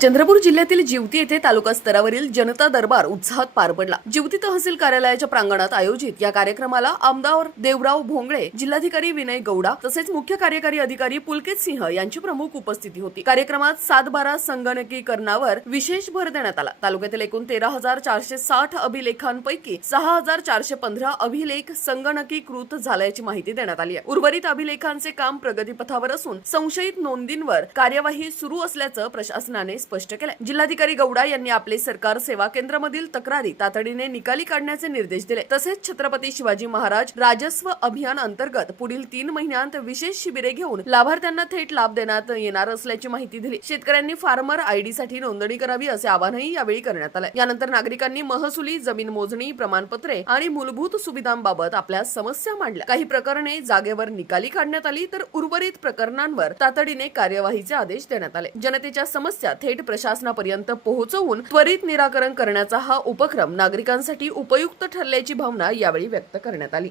चंद्रपूर जिल्ह्यातील जिवती येथे तालुका स्तरावरील जनता दरबार उत्साहात पार पडला। जिवती तहसील कार्यालयाच्या प्रांगणात आयोजित या कार्यक्रमाला आमदार देवराव भोंगळे, जिल्हाधिकारी विनय गौडा तसेच मुख्य कार्यकारी अधिकारी पुलकित सिंह यांची प्रमुख उपस्थिती होती। कार्यक्रमात 7-12 संगणकीकरणावर विशेष भर देण्यात आला। तालुक्यातील एकूण 13,460 अभिलेखांपैकी 6,415 अभिलेख संगणकीकृत झाल्याची माहिती देण्यात आली आहे। उर्वरित अभिलेखांचे काम प्रगतीपथावर असून संशयित नोंदींवर कार्यवाही सुरू असल्याचं प्रशासनाने स्पष्ट केले। जिल्हाधिकारी गौडा यांनी आपले सरकार सेवा केंद्रामधील तक्रारी तातडीने निकाली काढण्याचे निर्देश दिले। तसेच छत्रपती शिवाजी महाराज राजस्व अभियान अंतर्गत पुढील 3 महिन्यांत विशेष शिबिरे घेऊन लाभार्थ्यांना थेट लाभ देण्यात येणार असल्याची माहिती दिली। शेतकऱ्यांनी फार्मर आयडी साठी नोंदणी करावी असे आवाहनही यावेळी करण्यात आले। यानंतर नागरिकांनी महसुली, जमीन मोजणी, प्रमाणपत्रे आणि मूलभूत सुविधांबाबत आपल्या समस्या मांडल्या। काही प्रकरणे जागेवर निकाली काढण्यात आली तर उर्वरित प्रकरणांवर तातडीने कार्यवाहीचे आदेश देण्यात आले। जनतेच्या समस्या थेट प्रशासनापर्यंत पोहोचवून त्वरित निराकरण करण्याचा हा उपक्रम नागरिकांसाठी उपयुक्त ठरल्याची भावना यावेळी व्यक्त करण्यात आली।